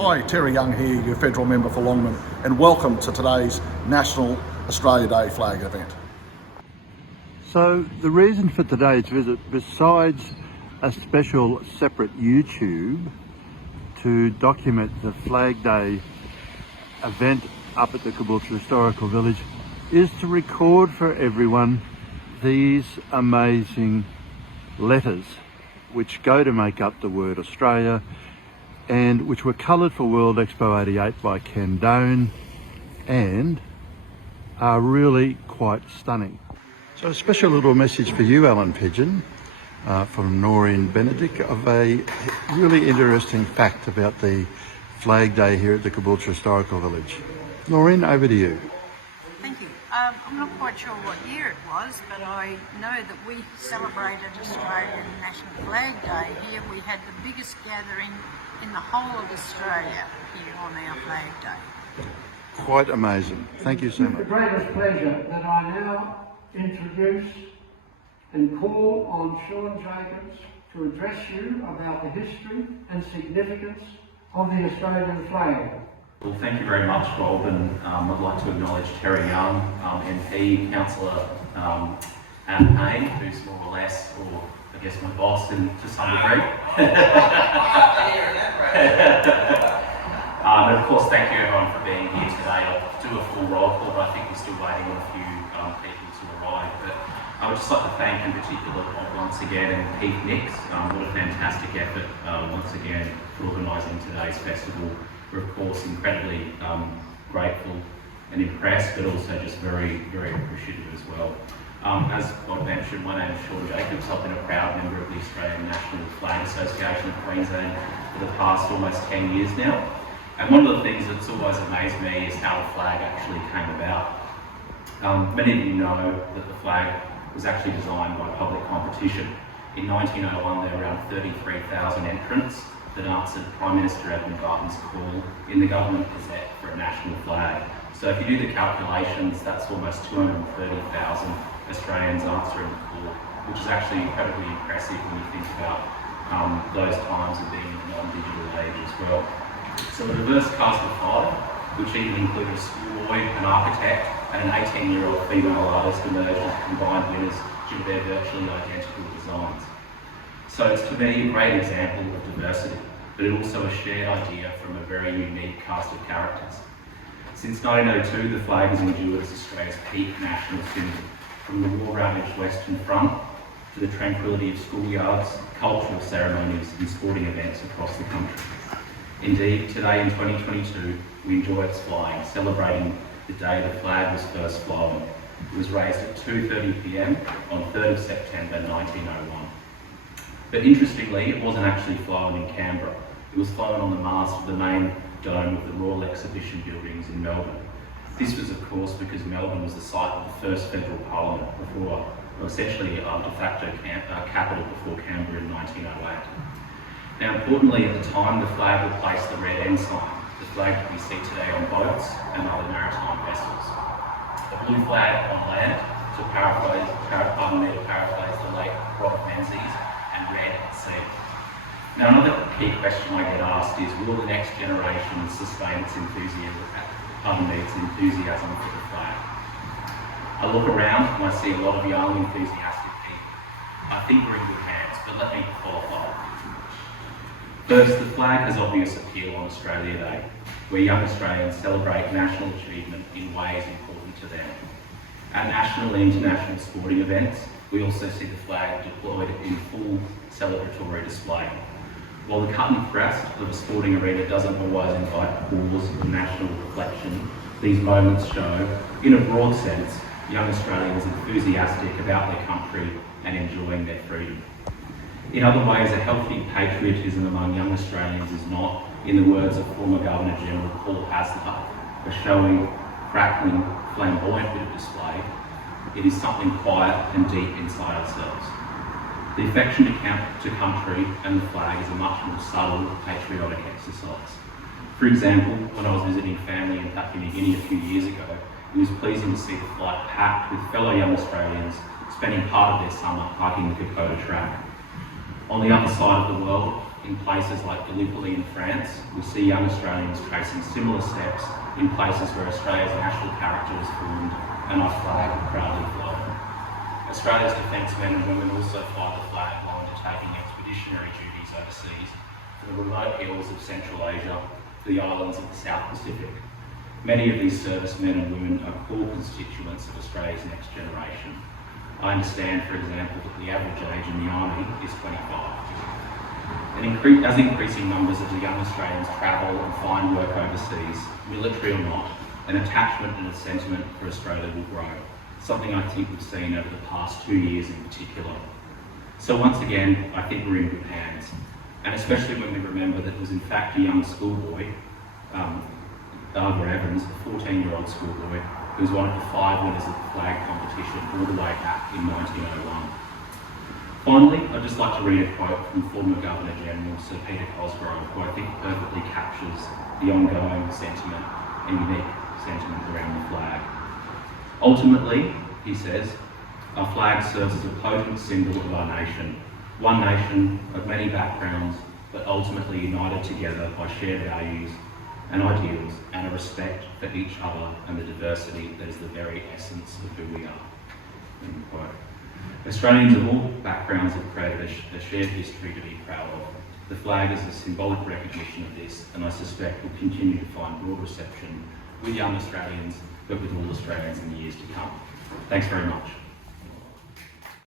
Hi, Terry Young here, your Federal Member for Longman, and welcome to today's National Australia Day flag event. So the reason for today's visit, besides a special separate YouTube to document the Flag Day event up at the Caboolture Historical Village, is to record for everyone these amazing letters which go to make up the word Australia and which were coloured for World Expo 88 by Ken Doan and are really quite stunning. So a special little message for you, Alan Pigeon, from Noreen Benedict, of a really interesting fact about the Flag Day here at the Caboolture Historical Village. Noreen, over to you. Thank you. I'm not quite sure what year it was, but I know that we celebrated Australian National Flag Day here. We had the biggest gathering in the whole of Australia here on our Flag Day. Quite amazing. Thank you so much. It's the greatest pleasure that I now introduce and call on Sean Jacobs to address you about the history and significance of the Australian flag. Well, thank you very much, Rob, and I'd like to acknowledge Terry Young, MP, Councillor Anne Payne, who's more or less, or I guess my boss to some degree. And of course, thank you everyone for being here today. I'll do a full roll call, but I think we're still waiting on a few people to arrive. But I would just like to thank in particular once again Keith Nix. What a fantastic effort once again for organising today's festival. We're of course incredibly grateful and impressed, but also just very, very appreciative as well. As Bob mentioned, my name is Sean Jacobs. I've been a proud member of the Australian National Flag Association of Queensland for the past almost 10 years now. And one of the things that's always amazed me is how the flag actually came about. Many of you know that the flag was actually designed by public competition. In 1901, there were around 33,000 entrants that answered Prime Minister Edmund Barton's call in the Government Gazette for a national flag. So if you do the calculations, that's almost 230,000 Australians answering the call, which is actually incredibly impressive when you think about those times of being in a non-digital age as well. So a diverse cast of five, which even included a schoolboy, an architect, and an 18-year-old female artist emerged as combined winners due to their virtually identical designs. So it's to me a great example of diversity, but it also a shared idea from a very unique cast of characters. Since 1902, the flag has endured as Australia's peak national symbol, from the war-ravaged Western Front to the tranquility of schoolyards, cultural ceremonies and sporting events across the country. Indeed, today in 2022, we enjoy its flying, celebrating the day the flag was first flown. It was raised at 2:30 p.m. on 3rd of September 1901. But interestingly, it wasn't actually flown in Canberra. It was flown on the mast of the main dome of the Royal Exhibition Buildings in Melbourne. This was of course because Melbourne was the site of the first federal parliament before, essentially de facto capital before Canberra in 1908. Now importantly, at the time the flag replaced the red ensign, the flag that we see today on boats and other maritime vessels. A blue flag on land, to paraphrase the late Robert Menzies, and red at sea. Now another key question I get asked is, will the next generation sustain its enthusiasm for the flag? I look around and I see a lot of young, enthusiastic people. I think we're in good hands, but let me qualify. First, the flag has obvious appeal on Australia Day, where young Australians celebrate national achievement in ways important to them. At national and international sporting events, we also see the flag deployed in full celebratory display. While the cut and thrust of a sporting arena doesn't always invite pause or national reflection, these moments show, in a broad sense, young Australians enthusiastic about their country and enjoying their freedom. In other ways, a healthy patriotism among young Australians is not, in the words of former Governor General Paul Hasler, a showy, crackling, flamboyant bit of display. It is something quiet and deep inside ourselves. The affection to country and the flag is a much more subtle patriotic exercise. For example, when I was visiting family in Papua New Guinea a few years ago, it was pleasing to see the flight packed with fellow young Australians spending part of their summer hiking the Curator track. On the other side of the world, in places like Gallipoli in France, we see young Australians tracing similar steps in places where Australia's national character is formed and our flag proudly flown. Australia's defencemen and women also fly the flag while undertaking expeditionary duties overseas for the remote hills of Central Asia, for the islands of the South Pacific. Many of these servicemen and women are core constituents of Australia's next generation. I understand, for example, that the average age in the Army is 25. And as increasing numbers of the young Australians travel and find work overseas, military or not, an attachment and a sentiment for Australia will grow, something I think we've seen over the past 2 years in particular. So once again, I think we're in good hands, and especially when we remember that it was in fact a young schoolboy, Barbara Evans, a 14-year-old schoolboy, who was one of the 5 winners of the flag competition all the way back in 1901. Finally, I'd just like to read a quote from former Governor-General Sir Peter Cosgrove, who I think perfectly captures the ongoing sentiment and unique sentiment around the flag. Ultimately, he says, our flag serves as a potent symbol of our nation, one nation of many backgrounds, but ultimately united together by shared values and ideals and a respect for each other and the diversity that is the very essence of who we are. End quote. Australians of all backgrounds have created a shared history to be proud of. The flag is a symbolic recognition of this, and I suspect will continue to find broad reception with young Australians, but with all Australians in the years to come. Thanks very much.